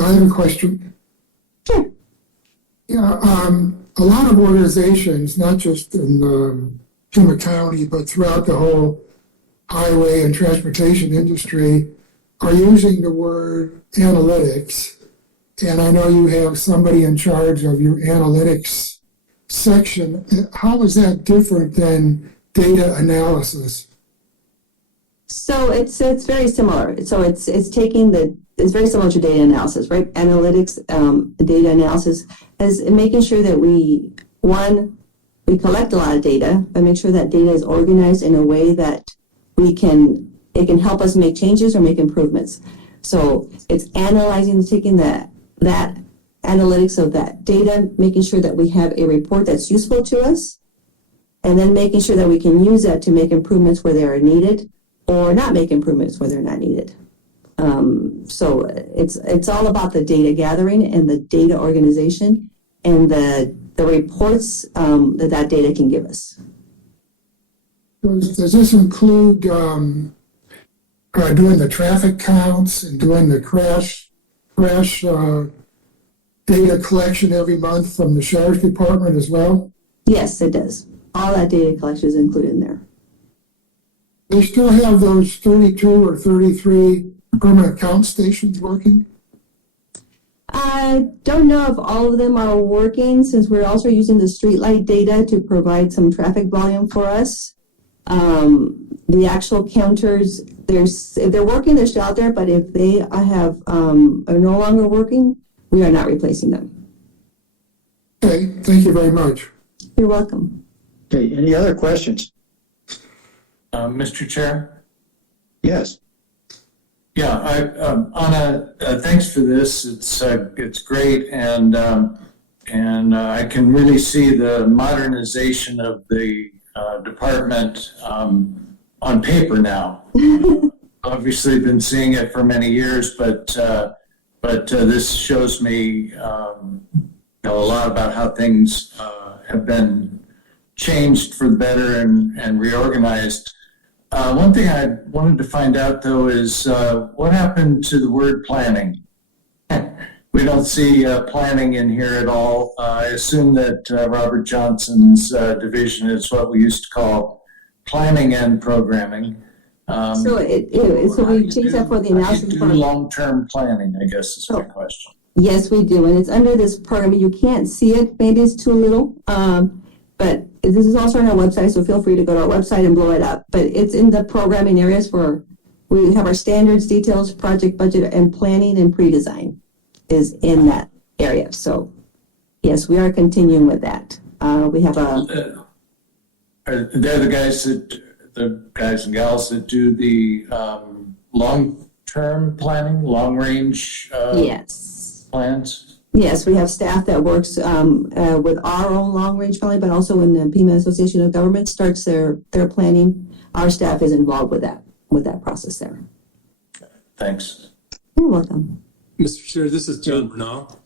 I have a question. Sure. Yeah, a lot of organizations, not just in Pima County, but throughout the whole highway and transportation industry, are using the word analytics. And I know you have somebody in charge of your analytics section. How is that different than data analysis? So it's very similar. So it's it's very similar to data analysis, right? Analytics, data analysis is making sure that we collect a lot of data, but make sure that data is organized in a way that it can help us make changes or make improvements. So it's analyzing, taking that analytics of that data, making sure that we have a report that's useful to us, and then making sure that we can use that to make improvements where they are needed or not make improvements where they're not needed. So it's all about the data gathering and the data organization and the reports that data can give us. Does this include doing the traffic counts and doing the crash data collection every month from the sheriff's department as well? Yes, it does. All that data collection is included in there. They still have those 32 or 33 permanent count stations working? I don't know if all of them are working, since we're also using the streetlight data to provide some traffic volume for us. The actual counters, if they're working, they're still out there, but if they are no longer working, we are not replacing them. Okay, thank you very much. You're welcome. Okay, any other questions? Mr. Chair? Yes. Yeah, Anna, thanks for this. It's great, and I can really see the modernization of the department on paper now. Obviously, been seeing it for many years, but this shows me a lot about how things have been changed for the better and reorganized. One thing I wanted to find out, though, is what happened to the word planning? We don't see planning in here at all. I assume that Robert Johnson's division is what we used to call planning and programming. So we changed that for the analysis. How do you do long-term planning, I guess is my question. Yes, we do, and it's under this program. You can't see it, maybe it's too little, but this is also on our website, so feel free to go to our website and blow it up. But it's in the programming areas where we have our standards, details, project budget, and planning and pre-design is in that area. So yes, we are continuing with that. We have They're the guys and gals that do the long-term planning, long-range yes. plans? Yes, we have staff that works with our own long-range planning, but also when the Pima Association of Governments starts their planning, our staff is involved with that process there. Thanks. You're welcome. Mr. Chair, this is John Bernal.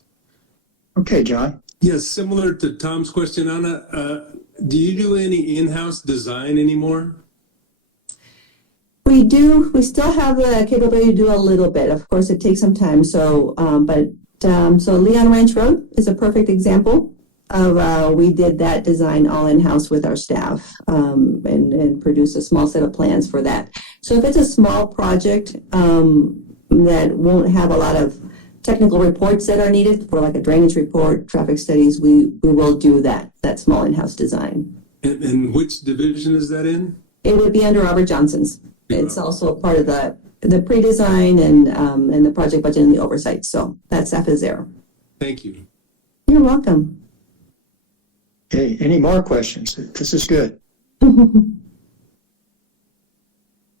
Okay, John. Yes, similar to Tom's question, Anna, do you do any in-house design anymore? We do. We still have the capability to do a little bit. Of course, it takes some time. So, so Leon Ranch Road is a perfect example of we did that design all in-house with our staff and produced a small set of plans for that. So if it's a small project that won't have a lot of technical reports that are needed for like a drainage report, traffic studies, we will do that small in-house design. And which division is that in? It would be under Robert Johnson's. It's also part of the pre-design and the project budget and the oversight. So that staff is there. Thank you. You're welcome. Okay, any more questions? This is good.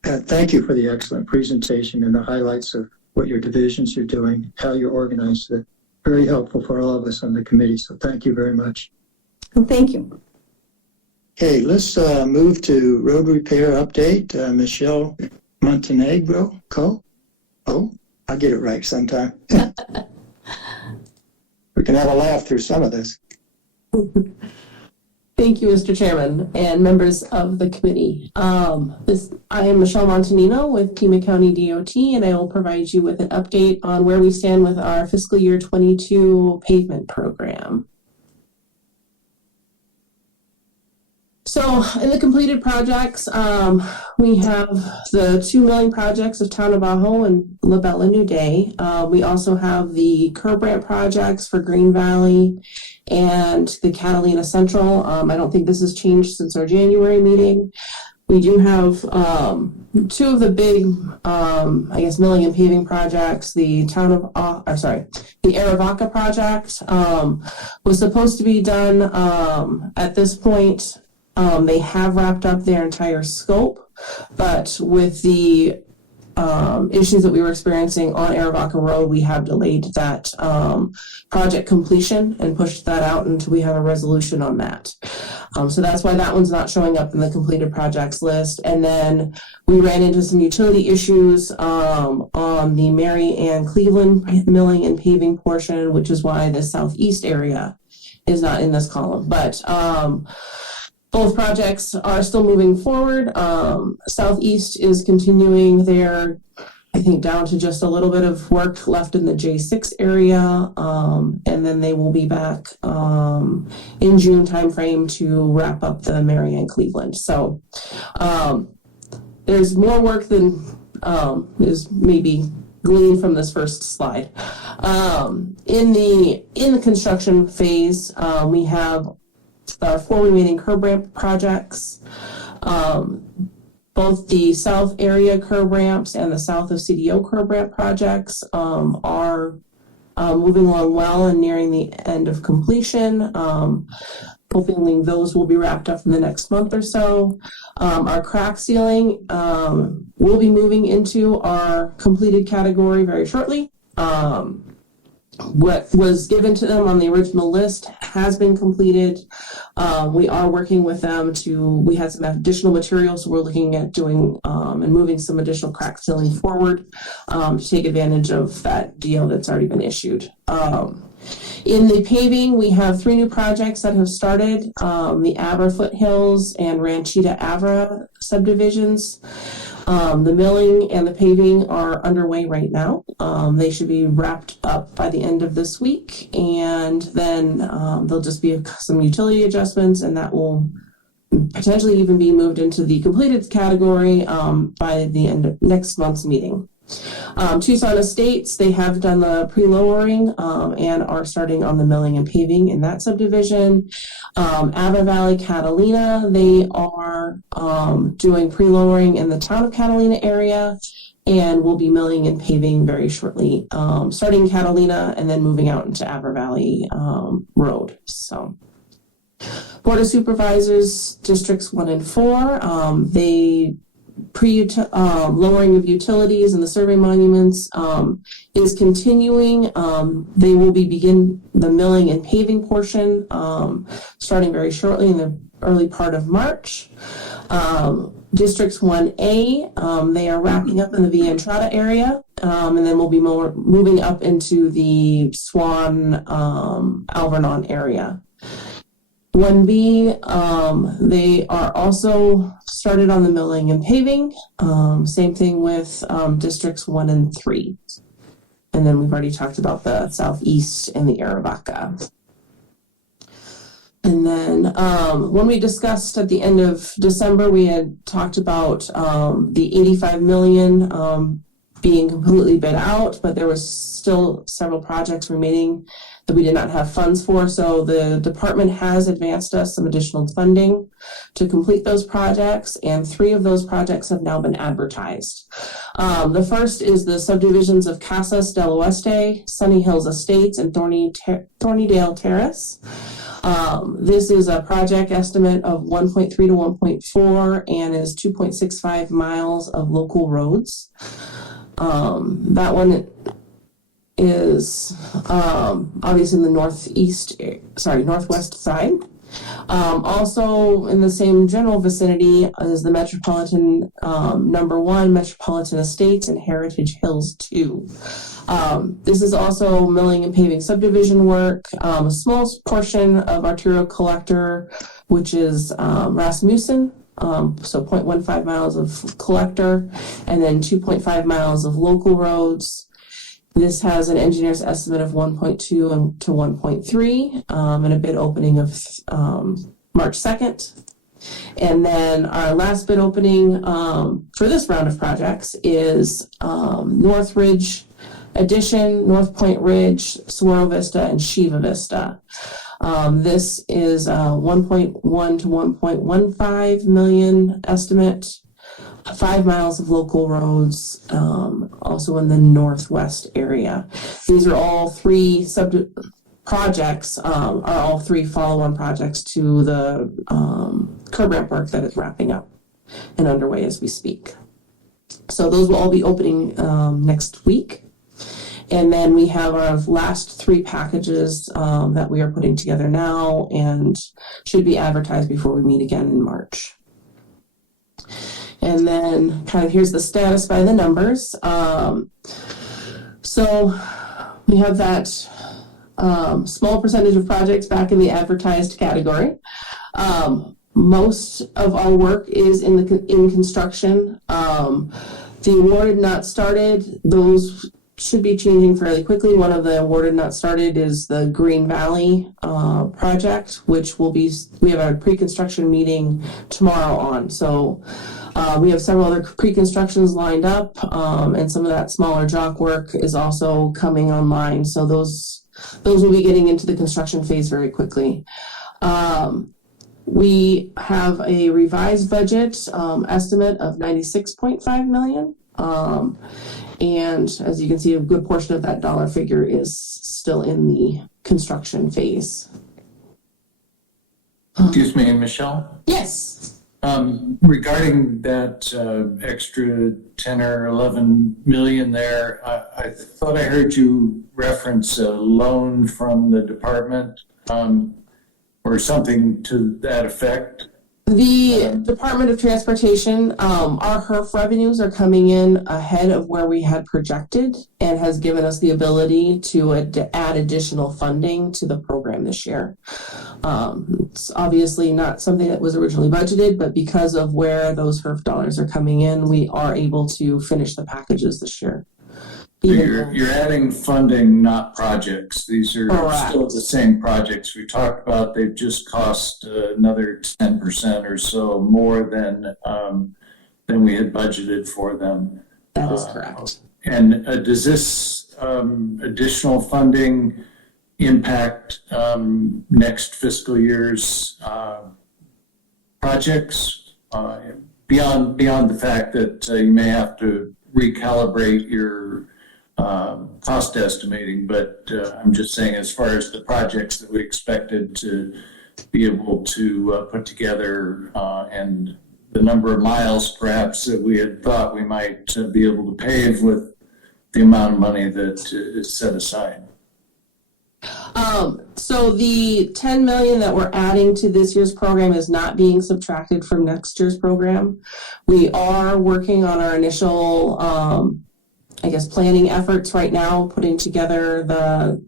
Thank you for the excellent presentation and the highlights of what your divisions are doing, how you're organized. Very helpful for all of us on the committee. So thank you very much. Well, thank you. Okay, let's move to road repair update. Michelle Montenegro. Oh, I'll get it right sometime. We can have a laugh through some of this. Thank Thank you, Mr. Chairman and members of the committee. I am Michelle Montanino with Pima County DOT, and I will provide you with an update on where we stand with our fiscal year 22 pavement program. So in the completed projects, we have the 2 milling projects of Town of Ajo and La Bella New Day. We also have the curb ramp projects for Green Valley and the Catalina Central. I don't think this has changed since our January meeting. We do have 2 of the big, milling and paving projects. The the Arivaca project was supposed to be done at this point. They have wrapped up their entire scope, but with the issues that we were experiencing on Arivaca Road, we have delayed that project completion and pushed that out until we have a resolution on that. So that's why that one's not showing up in the completed projects list. And then we ran into some utility issues on the Mary Ann Cleveland milling and paving portion, which is why the southeast area is not in this column. But both projects are still moving forward. Southeast is continuing their, I think, down to just a little bit of work left in the J6 area. And then they will be back in June timeframe to wrap up the Mary Ann Cleveland. So there's more work than is maybe gleaned from this first slide. In the construction phase, we have our 4 remaining curb ramp projects. Both the south area curb ramps and the south of CDO curb ramp projects are moving along well and nearing the end of completion. Hopefully those will be wrapped up in the next month or so. Our crack sealing will be moving into our completed category very shortly. What was given to them on the original list has been completed. We are working with them we had some additional materials, so we're looking at doing and moving some additional crack sealing forward to take advantage of that deal that's already been issued. In the paving, we have 3 new projects that have started, the Avra Foothills and Ranchita Avra subdivisions. The milling and the paving are underway right now. They should be wrapped up by the end of this week, and then there'll just be some utility adjustments, and that will potentially even be moved into the completed category by the end of next month's meeting. Tucson Estates, they have done the pre-lowering and are starting on the milling and paving in that subdivision. Ava Valley Catalina, they are doing pre-lowering in the town of Catalina area and will be milling and paving very shortly, starting in Catalina and then moving out into Ava Valley Road. So, Board of Supervisors, Districts 1 and 4, they lowering of utilities and the survey monuments is continuing. They will begin the milling and paving portion starting very shortly in the early part of March. Districts 1A, they are wrapping up in the Villa Entrada area, and then we'll be moving up into the Swan Alvernon area. 1B, they are also started on the milling and paving. Same thing with districts 1 and 3. And then we've already talked about the southeast and the Arivaca. And then when we discussed at the end of December, we had talked about the 85 million being completely bid out, but there was still several projects remaining that we did not have funds for. So the department has advanced us some additional funding to complete those projects, and 3 of those projects have now been advertised. The first is the subdivisions of Casas del Oeste, Sunny Hills Estates, and Thornydale Terrace. This is a project estimate of 1.3 to 1.4 and is 2.65 miles of local roads. That one is obviously in the northwest side. Also in the same general vicinity is the Metropolitan number 1, Metropolitan Estates, and Heritage Hills 2. This is also milling and paving subdivision work, a small portion of arterial collector, which is Rasmussen, so 0.15 miles of collector, and then 2.5 miles of local roads. This has an engineer's estimate of 1.2 to 1.3 and a bid opening of March 2nd. And then our last bid opening for this round of projects is North Ridge Addition, North Point Ridge, Saguaro Vista, and Shiva Vista. This is 1.1 to 1.15 million estimate. 5 miles of local roads, also in the northwest area. These are all 3 projects, are all 3 follow-on projects to the curb ramp work that is wrapping up and underway as we speak. So those will all be opening next week. And then we have our last 3 packages that we are putting together now and should be advertised before we meet again in March. And then kind of here's the status by the numbers. So we have that small percentage of projects back in the advertised category. Most of our work is in construction. The awarded not started, those should be changing fairly quickly. One of the awarded not started is the Green Valley project, which we have a pre-construction meeting tomorrow on. So we have several other pre-constructions lined up, and some of that smaller jock work is also coming online. So those will be getting into the construction phase very quickly. We have a revised budget estimate of $96.5 million. And as you can see, a good portion of that dollar figure is still in the construction phase. Excuse me, Michelle? Yes. Regarding that extra 10 or 11 million there, I thought I heard you reference a loan from the department or something to that effect. The Department of Transportation, our HURF revenues are coming in ahead of where we had projected and has given us the ability to add additional funding to the program this year. It's obviously not something that was originally budgeted, but because of where those HURF dollars are coming in, we are able to finish the packages this year. So you're adding funding, not projects. These are Correct. Still the same projects we talked about. They've just cost another 10% or so more than we had budgeted for them. That is correct. And does this additional funding impact next fiscal year's projects beyond the fact that you may have to recalibrate your cost estimating, but I'm just saying as far as the projects that we expected to be able to put together and the number of miles perhaps that we had thought we might be able to pave with the amount of money that is set aside. So the 10 million that we're adding to this year's program is not being subtracted from next year's program. We are working on our initial planning efforts right now, putting together the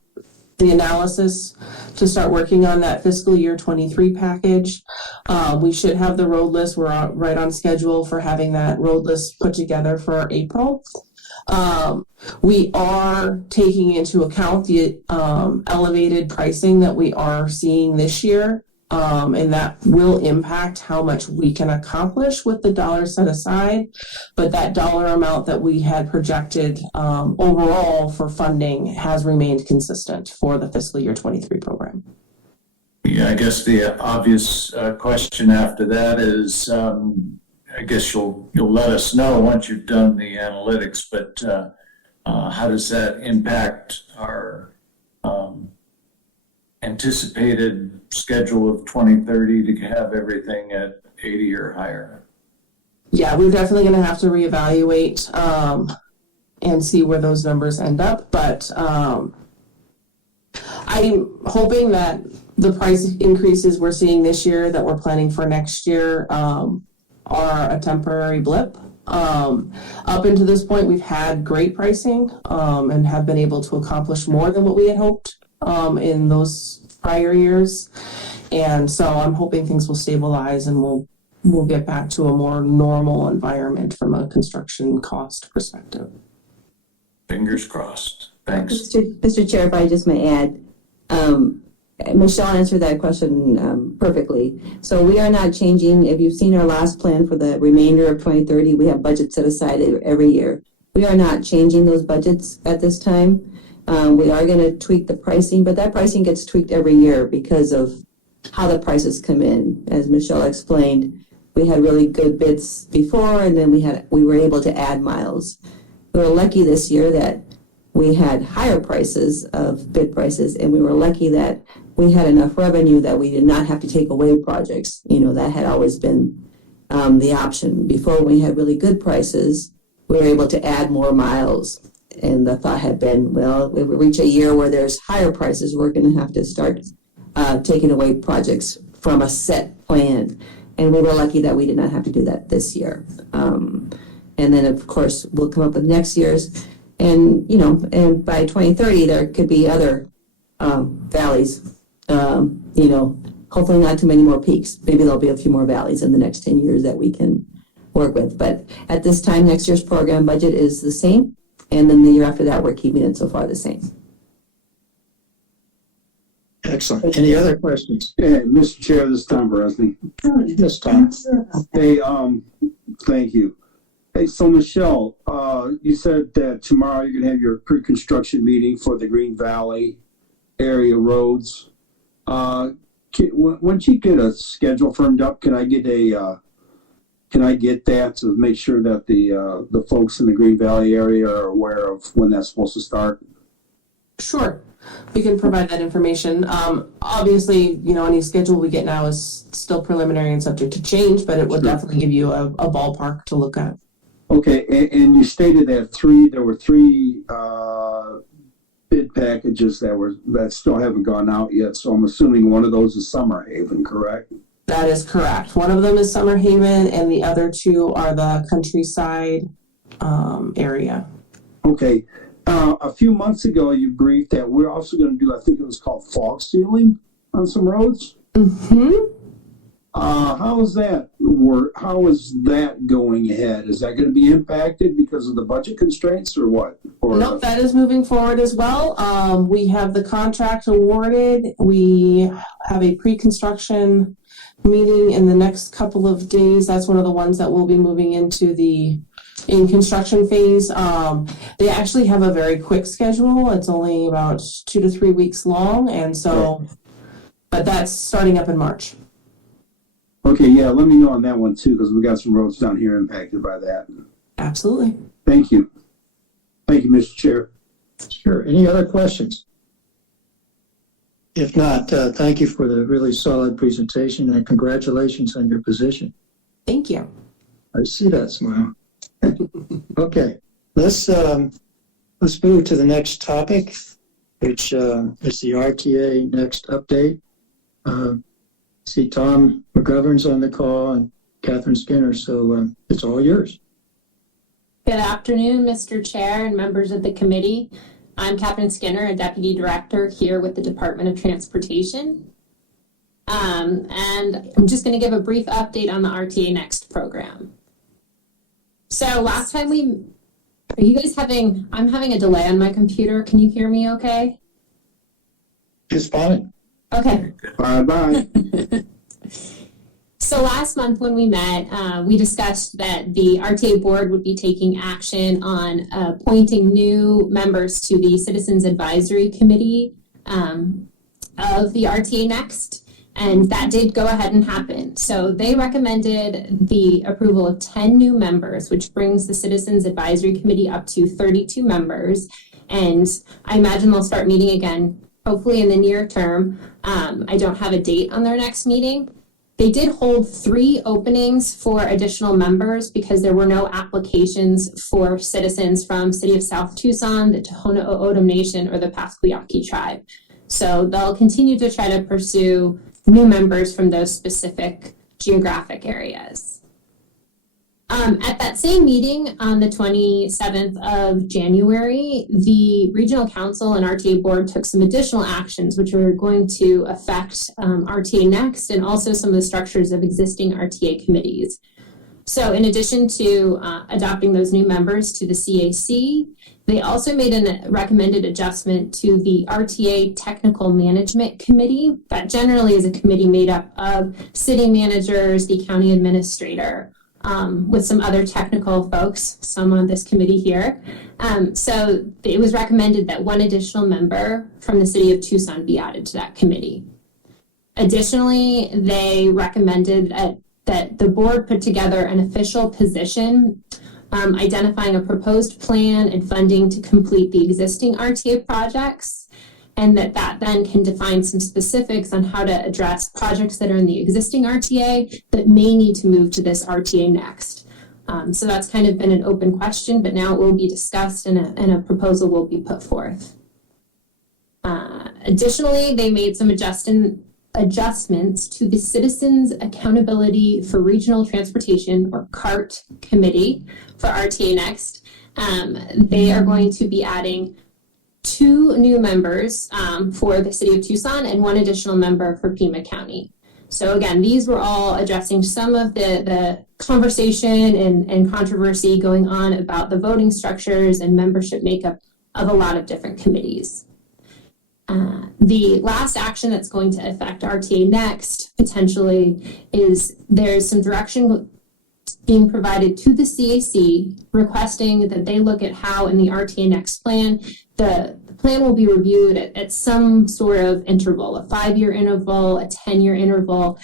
analysis to start working on that fiscal year 23 package. We should have the road list. We're right on schedule for having that road list put together for April. We are taking into account the elevated pricing that we are seeing this year. And that will impact how much we can accomplish with the dollars set aside. But that dollar amount that we had projected overall for funding has remained consistent for the fiscal year 23 program. Yeah, I guess the obvious question after that is, I guess you'll let us know once you've done the analytics, but how does that impact our anticipated schedule of 2030 to have everything at 80 or higher? Yeah, we're definitely going to have to reevaluate and see where those numbers end up. But I'm hoping that the price increases we're seeing this year that we're planning for next year are a temporary blip. Up until this point, we've had great pricing and have been able to accomplish more than what we had hoped in those prior years. And so I'm hoping things will stabilize and we'll get back to a more normal environment from a construction cost perspective. Fingers crossed. Thanks. Mr. Chair, if I just may add, Michelle answered that question perfectly. So we are not changing. If you've seen our last plan for the remainder of 2030, we have budgets set aside every year. We are not changing those budgets at this time. We are going to tweak the pricing, but that pricing gets tweaked every year because of how the prices come in. As Michelle explained, we had really good bids before, and then we were able to add miles. We were lucky this year that we had higher prices of bid prices, and we were lucky that we had enough revenue that we did not have to take away projects. You know, that had always been the option. Before, we had really good prices, we were able to add more miles. And the thought had been, well, if we reach a year where there's higher prices, we're going to have to start taking away projects from a set plan. And we were lucky that we did not have to do that this year. And then, of course, we'll come up with next year's. And, you know, and by 2030, there could be other valleys, you know, hopefully not too many more peaks. Maybe there'll be a few more valleys in the next 10 years that we can work with. But at this time, next year's program budget is the same. And then the year after that, we're keeping it so far the same. Excellent. Any other questions? Hey, Mr. Chair, this is Tom Beresny. Yes, Tom. Hey, thank you. Hey, so Michelle, you said that tomorrow you're gonna have your pre-construction meeting for the Green Valley area roads. Once you get a schedule firmed up, can I get that to make sure that the folks in the Green Valley area are aware of when that's supposed to start? Sure. We can provide that information. Obviously, you know, any schedule we get now is still preliminary and subject to change, but it would definitely give you a ballpark to look at. Okay, and you stated that there were three bid packages that still haven't gone out yet. So I'm assuming one of those is Summer Haven, correct? That is correct. One of them is Summer Haven, and the other two are the countryside area. Okay. A few months ago, you briefed that we're also going to do, I think it was called fog sealing on some roads. Mm-hmm. How is that going ahead? Is that going to be impacted because of the budget constraints or what? Nope, that is moving forward as well. We have the contract awarded. We have a pre-construction meeting in the next couple of days. That's one of the ones that will be moving into in construction phase. They actually have a very quick schedule. It's only about 2 to 3 weeks long. And so, but that's starting up in March. Okay, yeah, let me know on that one too, because we got some roads down here impacted by that. Absolutely. Thank you. Thank you, Mr. Chair. Sure. Any other questions? If not, thank you for the really solid presentation and congratulations on your position. Thank you. I see that smile. Okay, let's move to the next topic, which is the RTA next update. See Tom McGovern's on the call and Catherine Skinner, so it's all yours. Good afternoon, Mr. Chair and members of the committee. I'm Catherine Skinner, a Deputy Director here with the Department of Transportation. And I'm just going to give a brief update on the RTA Next program. So last time I'm having a delay on my computer. Can you hear me okay? Just fine. Okay. Bye-bye. So last month when we met, we discussed that the RTA board would be taking action on appointing new members to the Citizens Advisory Committee of the RTA Next, and that did go ahead and happen. So they recommended the approval of 10 new members, which brings the Citizens Advisory Committee up to 32 members, and I imagine they'll start meeting again hopefully in the near term. I don't have a date on their next meeting. They did hold 3 openings for additional members because there were no applications for citizens from City of South Tucson, the Tohono O'odham Nation, or the Pasquiyaki tribe. So they'll continue to try to pursue new members from those specific geographic areas. At that same meeting on the 27th of January, the Regional Council and RTA Board took some additional actions which are going to affect RTA Next and also some of the structures of existing RTA committees. So in addition to adopting those new members to the CAC, they also made a recommended adjustment to the RTA Technical Management Committee. That generally is a committee made up of city managers, the county administrator, with some other technical folks, some on this committee here. So it was recommended that one additional member from the city of Tucson be added to that committee. Additionally, they recommended that the board put together an official position identifying a proposed plan and funding to complete the existing RTA projects, and that then can define some specifics on how to address projects that are in the existing RTA that may need to move to this RTA Next. So that's kind of been an open question, but now it will be discussed and a proposal will be put forth. Additionally, they made some adjustments to the Citizens Accountability for Regional Transportation, or CART committee for RTA Next. They are going to be adding 2 new members for the city of Tucson and 1 additional member for Pima County. So again, these were all addressing some of the conversation and controversy going on about the voting structures and membership makeup of a lot of different committees. The last action that's going to affect RTA Next potentially is there's some direction being provided to the CAC requesting that they look at how in the RTA Next plan, the plan will be reviewed at some sort of interval, a 5-year interval, a 10-year interval,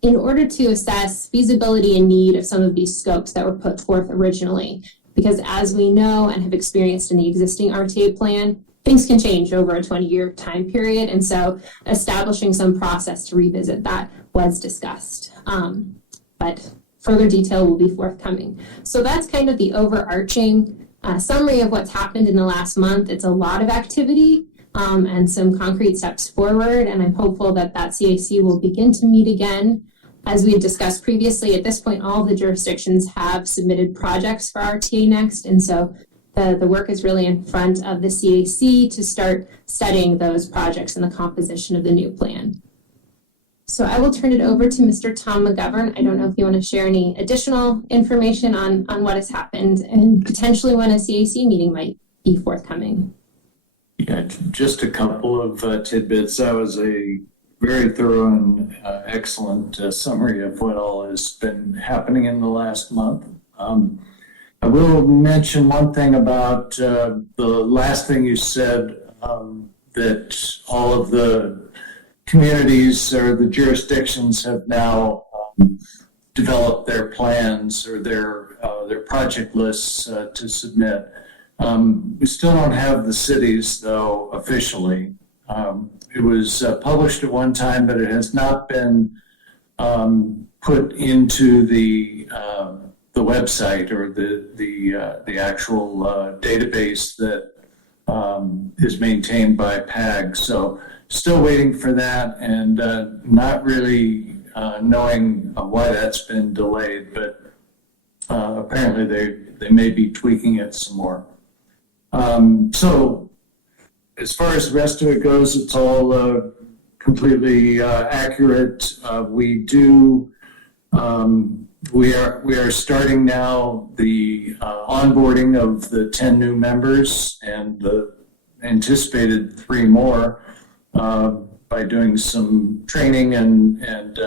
in order to assess feasibility and need of some of these scopes that were put forth originally. Because as we know and have experienced in the existing RTA plan, things can change over a 20-year time period. And so establishing some process to revisit that was discussed. But further detail will be forthcoming. So that's kind of the overarching summary of what's happened in the last month. It's a lot of activity and some concrete steps forward. And I'm hopeful that CAC will begin to meet again. As we had discussed previously, at this point, all of the jurisdictions have submitted projects for RTA Next. And so the work is really in front of the CAC to start studying those projects and the composition of the new plan. So I will turn it over to Mr. Tom McGovern. I don't know if you want to share any additional information on what has happened and potentially when a CAC meeting might be forthcoming. Yeah, just a couple of tidbits. That was a very thorough and excellent summary of what all has been happening in the last month. I will mention one thing about the last thing you said, that all of the communities or the jurisdictions have now developed their plans or their project lists to submit. We still don't have the cities, though, officially. It was published at one time, but it has not been put into the website or the actual database that is maintained by PAG. So still waiting for that, and not really knowing why that's been delayed, but apparently they may be tweaking it some more. So as far as the rest of it goes, it's all completely accurate. We are starting now the onboarding of the 10 new members and the anticipated 3 more by doing some training and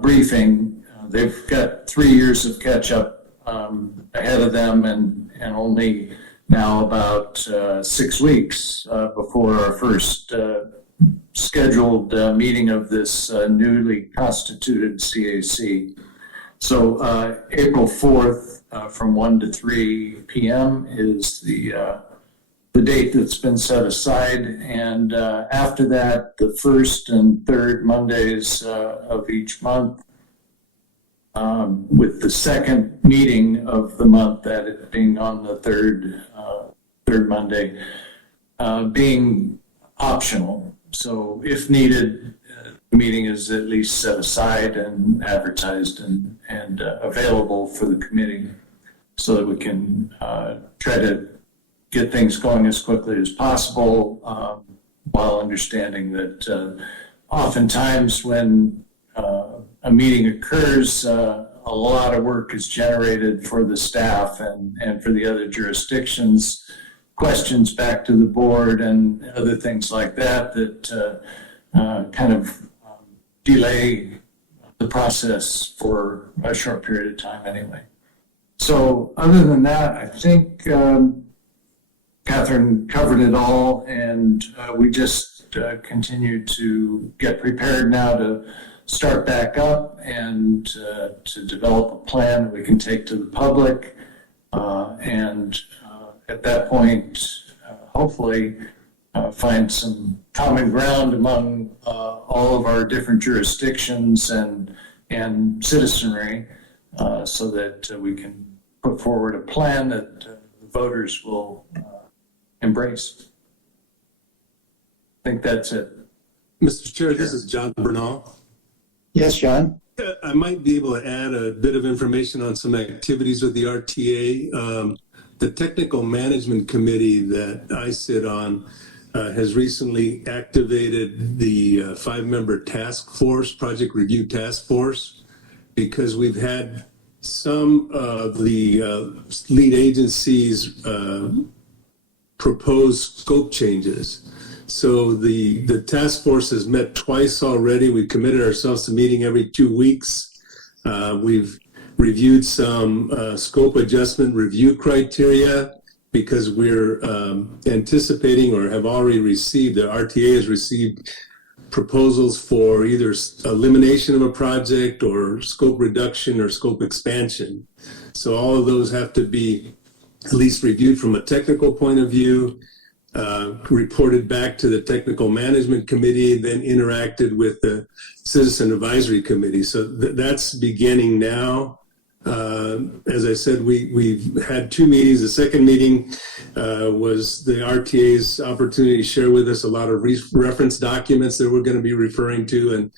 briefing. They've got 3 years of catch up ahead of them and only now about 6 weeks before our first scheduled meeting of this newly constituted CAC. So April 4th from 1 to 3 p.m. is the date that's been set aside. And after that, the first and third Mondays of each month, with the second meeting of the month, that it being on the third Monday, being optional. So if needed, the meeting is at least set aside and advertised and available for the committee so that we can try to get things going as quickly as possible, while understanding that oftentimes when a meeting occurs, a lot of work is generated for the staff and for the other jurisdictions, questions back to the board and other things like that kind of delay the process for a short period of time anyway. So other than that, I think Catherine covered it all, and we just continue to get prepared now to start back up and to develop a plan that we can take to the public. And at that point, hopefully find some common ground among all of our different jurisdictions and citizenry so that we can put forward a plan that the voters will embrace. I think that's it. Mr. Chair, this is John Bernal. Yes, John? I might be able to add a bit of information on some activities with the RTA. The Technical Management Committee that I sit on has recently activated the 5-member task force, project review task force, because we've had some of the lead agencies propose scope changes. So the task force has met twice already. We committed ourselves to meeting every 2 weeks. We've reviewed some scope adjustment review criteria because we're anticipating or have already received, the RTA has received proposals for either elimination of a project or scope reduction or scope expansion. So all of those have to be at least reviewed from a technical point of view, reported back to the Technical Management Committee, then interacted with the Citizen Advisory Committee. So that's beginning now. As I said, we've had 2 meetings. The second meeting was the RTA's opportunity to share with us a lot of reference documents that we're going to be referring to. And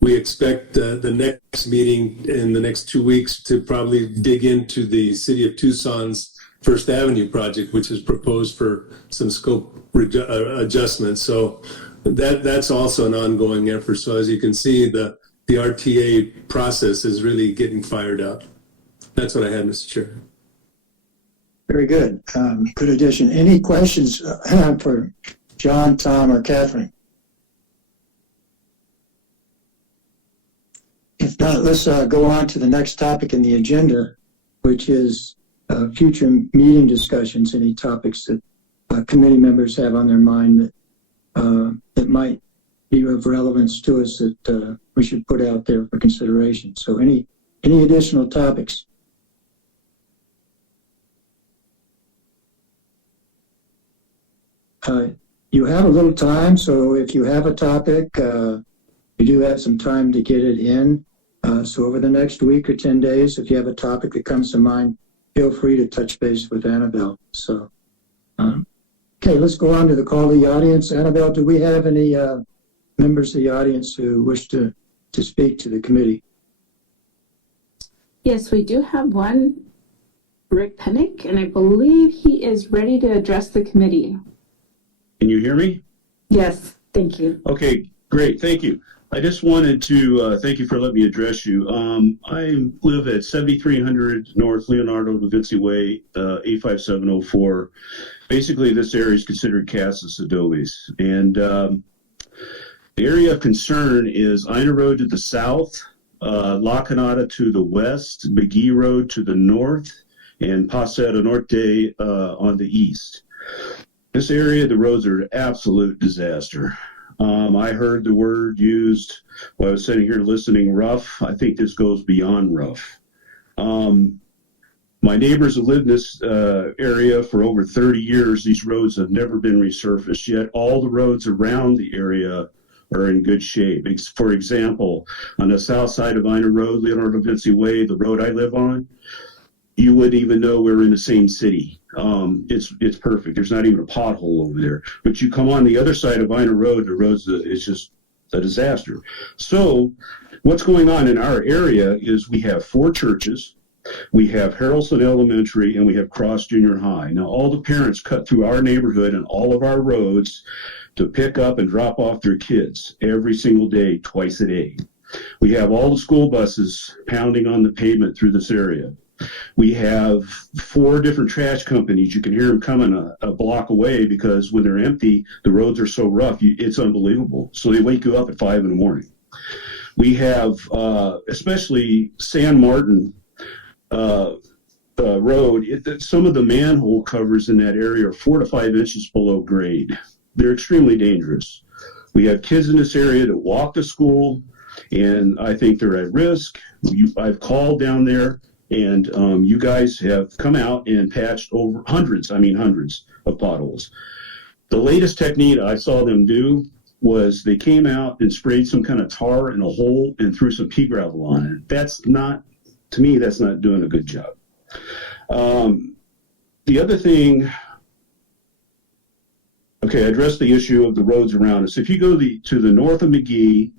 we expect the next meeting in the next 2 weeks to probably dig into the City of Tucson's First Avenue project, which is proposed for some scope adjustments. So that's also an ongoing effort. So as you can see, the RTA process is really getting fired up. That's what I had, Mr. Chair. Very good. Good addition. Any questions for John, Tom, or Catherine? If not, let's go on to the next topic in the agenda, which is future meeting discussions, any topics that committee members have on their mind that might be of relevance to us that we should put out there for consideration. So any additional topics? You have a little time, so if you have a topic, you do have some time to get it in. So over the next week or 10 days, if you have a topic that comes to mind, feel free to touch base with Annabelle. So, okay, let's go on to the call of the audience. Annabelle, do we have any members of the audience who wish to speak to the committee? Yes, we do have one, Rick Pennick, and I believe he is ready to address the committee. Can you hear me? Yes, thank you. Okay, great, thank you. I just wanted to thank you for letting me address you. I live at 7300 North Leonardo da Vinci Way, 85704. Basically, this area is considered Casas Adobes. And the area of concern is Ina Road to the south, La Canada to the west, McGee Road to the north, and Paseo Norte on the east. This area, the roads are an absolute disaster. I heard the word used while I was sitting here listening, rough. I think this goes beyond rough. My neighbors have lived in this area for over 30 years. These roads have never been resurfaced, yet all the roads around the area are in good shape. For example, on the south side of Ina Road, Leonardo da Vinci Way, the road I live on, you wouldn't even know we're in the same city. It's perfect. There's not even a pothole over there. But you come on the other side of Viner Road, it's just a disaster. So what's going on in our area is we have 4 churches. We have Harrelson Elementary, and we have Cross Junior High. Now, all the parents cut through our neighborhood and all of our roads to pick up and drop off their kids every single day, twice a day. We have all the school buses pounding on the pavement through this area. We have 4 different trash companies. You can hear them coming a block away because when they're empty, the roads are so rough, it's unbelievable. So they wake you up at 5 in the morning. We have, especially San Martin, road, some of the manhole covers in that area are 4 to 5 inches below grade. They're extremely dangerous. We have kids in this area that walk to school, and I think they're at risk. I've called down there, and you guys have come out and patched over hundreds of potholes. The latest technique I saw them do was they came out and sprayed some kind of tar in a hole and threw some pea gravel on it. To me, that's not doing a good job. The other thing, I addressed the issue of the roads around us. If you go to the north of McGee,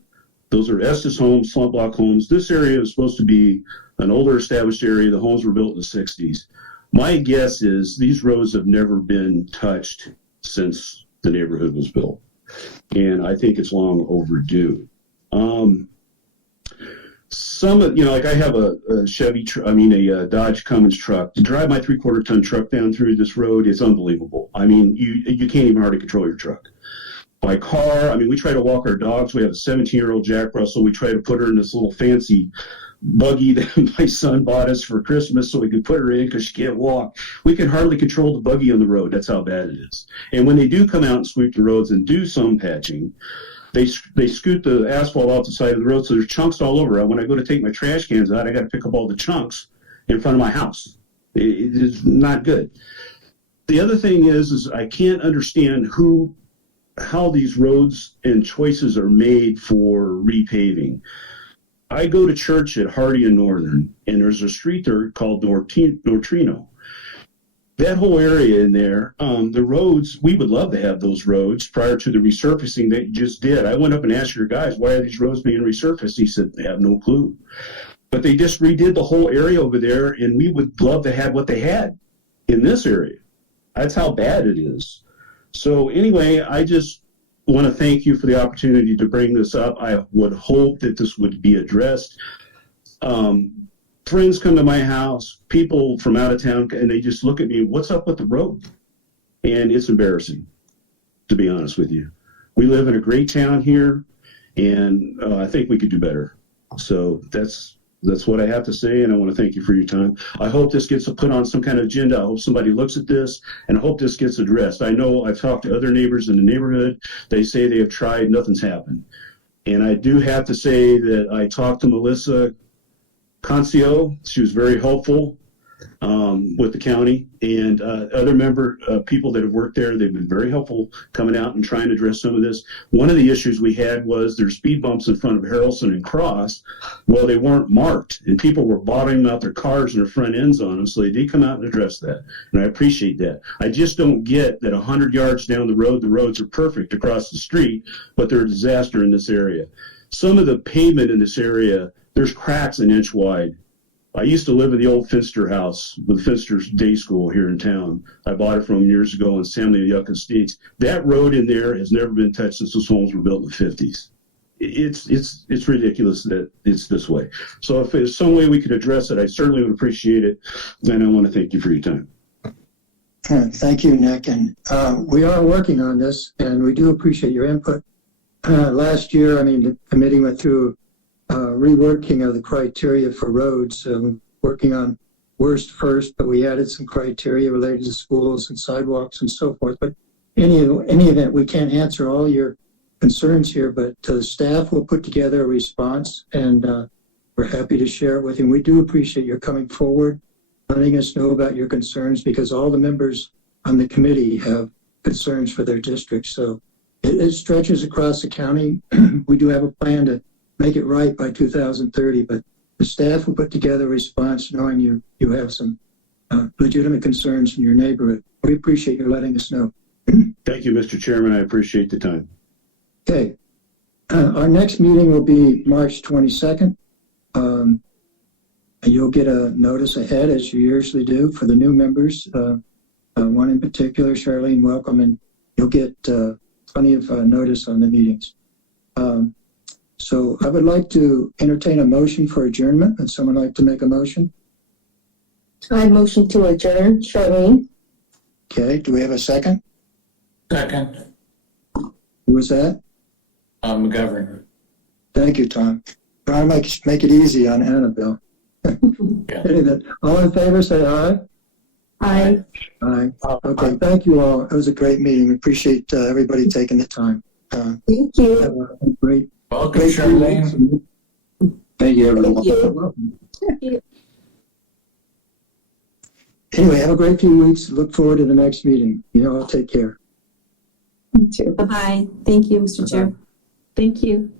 those are Estes homes, slump block homes. This area is supposed to be an older established area. The homes were built in the 60s. My guess is these roads have never been touched since the neighborhood was built. And I think it's long overdue. I have a Dodge Cummins truck. To drive my 3/4 ton truck down through this road, it's unbelievable. I mean, you can't even hardly control your truck. My car, we try to walk our dogs. We have a 17-year-old Jack Russell. We try to put her in this little fancy buggy that my son bought us for Christmas so we could put her in because she can't walk. We can hardly control the buggy on the road. That's how bad it is. And when they do come out and sweep the roads and do some patching, they scoot the asphalt off the side of the road, so there's chunks all over. When I go to take my trash cans out, I got to pick up all the chunks in front of my house. It is not good. The other thing is I can't understand how these roads and choices are made for repaving. I go to church at Hardy and Northern, and there's a street there called Nortrino. That whole area in there, the roads, we would love to have those roads prior to the resurfacing that you just did. I went up and asked your guys, why are these roads being resurfaced? He said, they have no clue. But they just redid the whole area over there, and we would love to have what they had in this area. That's how bad it is. So anyway, I just want to thank you for the opportunity to bring this up. I would hope that this would be addressed. Friends come to my house, people from out of town, and they just look at me, what's up with the road? And it's embarrassing, to be honest with you. We live in a great town here, and I think we could do better. So that's what I have to say, and I want to thank you for your time. I hope this gets put on some kind of agenda. I hope somebody looks at this, and I hope this gets addressed. I know I've talked to other neighbors in the neighborhood. They say they have tried, nothing's happened. And I do have to say that I talked to Melissa Concio. She was very helpful with the county, and other people that have worked there. They've been very helpful coming out and trying to address some of this. One of the issues we had was there's speed bumps in front of Harrelson and Cross. Well, they weren't marked, and people were bottoming out their cars and their front ends on them, so they did come out and address that, and I appreciate that. I just don't get that 100 yards down the road, the roads are perfect across the street, but they're a disaster in this area. Some of the pavement in this area, there's cracks an inch wide. I used to live in the old Finster house with Finster's day school here in town. I bought it from them years ago in San Yucca Estates. That road in there has never been touched since those homes were built in the 50s. It's ridiculous that it's this way. So if there's some way we could address it, I certainly would appreciate it. And I want to thank you for your time. Thank you, Nick. And we are working on this, and we do appreciate your input. Last year, the committee went through reworking of the criteria for roads, working on worst first, but we added some criteria related to schools and sidewalks and so forth. But any event, we can't answer all your concerns here, but the staff will put together a response, and we're happy to share it with you. We do appreciate your coming forward, letting us know about your concerns, because all the members on the committee have concerns for their districts. So it stretches across the county. We do have a plan to make it right by 2030, but the staff will put together a response knowing you have some legitimate concerns in your neighborhood. We appreciate you letting us know. Thank you, Mr. Chairman. I appreciate the time. Okay. Our next meeting will be March 22nd. You'll get a notice ahead, as you usually do, for the new members. One in particular, Charlene, welcome, and you'll get plenty of notice on the meetings. So I would like to entertain a motion for adjournment. Would someone like to make a motion? I motion to adjourn, Charlene. Okay, do we have a second? Second, Who was that? McGovern. Thank you, Tom. Try to make it easy on Annabelle. Yeah. All in favor, say aye. Aye. Aye. Okay, thank you all. It was a great meeting. We appreciate everybody taking the time. Thank you. Have a great, Welcome, great few Charlene. weeks. Thank you, everyone. Thank you. Anyway, have a great few weeks. Look forward to the next meeting. You know, I'll take care. Bye-bye. Thank you, Mr. Chair. Thank you.